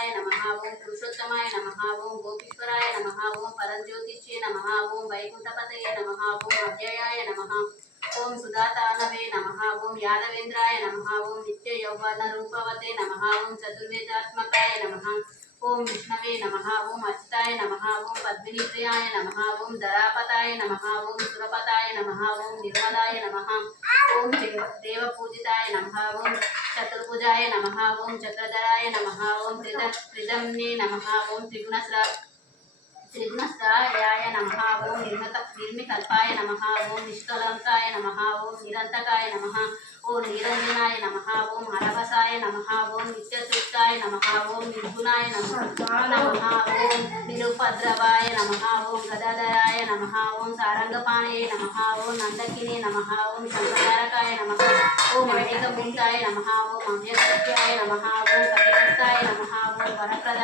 गोविंदाय नमः ओम पुरुषोत्तमाय नमः ओम गोपीश्वराय नमः ओम परंज्योतिषे नमः ओम वैकुंठपतये नमः ओम अव्ययाय नमः ओम सुधातानवे नमः ओम यादवेन्द्राय नमः ओम नित्य यौवन रूपवते नमः ओम चतुर्वेदात्मकाय नमः ओम विष्णवे नमः ओम अच्युताय नमः ओम पद्मिनीप्रियाय नमः ओम धरापताय नमः ओम सुरपताय नमः ओम निर्मलाय नमः ओम देवपूजिताय नमः ओम चतुर्भुजाय नमः ओम चक्रधराय नमः ओम त्रिजम्ने नमः ओम त्रिगुणस्त्रायाय नमः ओम निर्मिकल्पाय नमः ओम निष्कलंकाय नमः ओम निरंतकाय नमः ओम निरंजनाय नमः ओम हरवसाय नमः ओम नित्यतृप्ताय नमः ओम निर्गुणाय नमः ओम निरुपद्रवाय नमः ओम गदाधराय नमः ओम सारंगपाणये नमः ओम नंदकिने नमः ओम शंकरकारकाय नमः ओम अनेकभूताय नमः ओम अव्यक्ताय नमः ओम कपिहस्ताय नमः ओम वरप्रदाय